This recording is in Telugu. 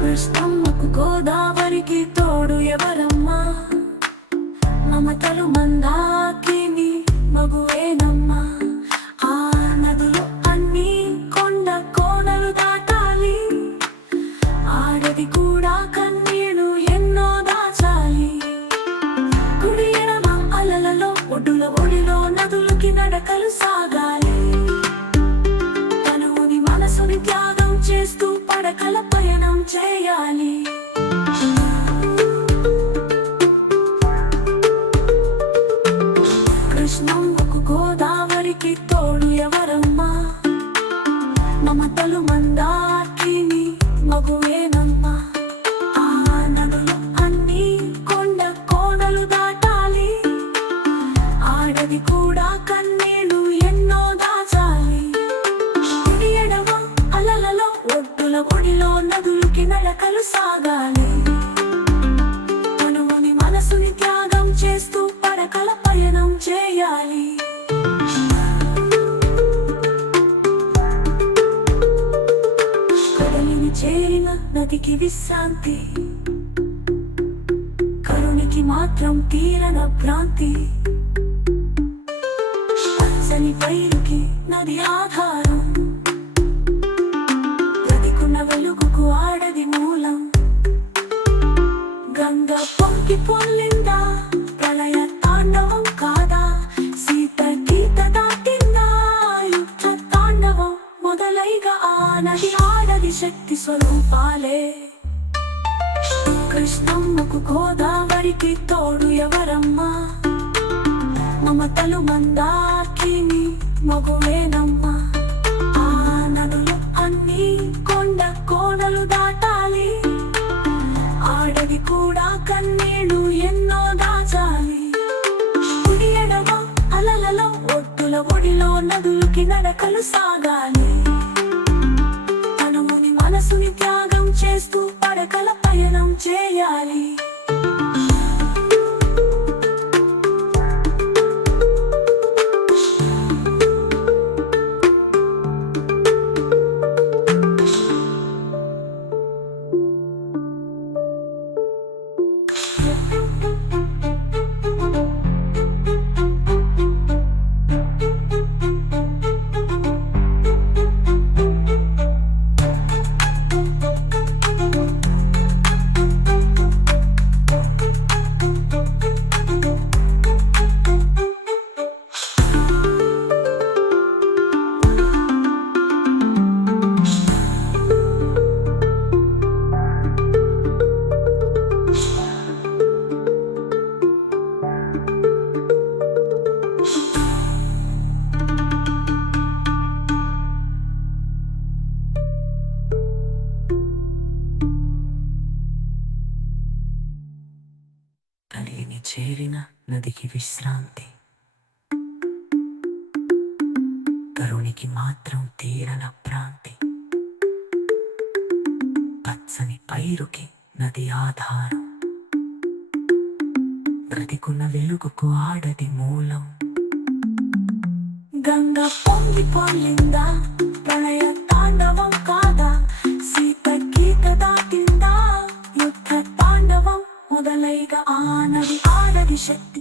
కృష్ణమ్మకు గోదావరికి తోడు ఎవరమ్మా? మమతలు మందా నదులకి సాగాలి. తనువుని మనసుని త్యాగం చేస్తూ పడకల పయనం చేయాలి. కృష్ణమ్మకు గోదావరికి తోడు ఎవరమ్మా? మమతలు మందా ఒడిలో నదులకి నడకలు సాగాలి. మనముని మనసుని త్యాగం చేస్తూ పడకల పయనం చేయాలి. కడలిని చేరిన నదికి విశ్రాంతి. కరుణికి మాత్రం తీరన భ్రాంతి. పచ్చని పైరుకి నది ఆధారం. మొదలైగా ఆనది ఆడది శక్తి స్వరూపాలే కృష్ణమ్మకు గోదావరికి తోడు ఎవరమ్మా మమతలు మందాకిని మగువేనమ్మా ఆ నదులు అన్ని కొండ కోనలు దాటాలి ఆడది కూడా కన్నీళ్ళు ఎన్నో దాచాలి కుడి ఎడమ అలలలో ఒడ్డుల ఒడిలో నదులకి నడకలు సాగాలి పయనం చేరిన నదికి విశ్రాంతి. తరుణికి మాత్రం తీరన ప్రాంతి. పచ్చని పైరుకి నది ఆధారం. బ్రతికున్న వెలుగుకు ఆడది మూలం. గంగ పొంగి పొల్లిందా ஆலயக ஆனதி ஆனதி சக்தி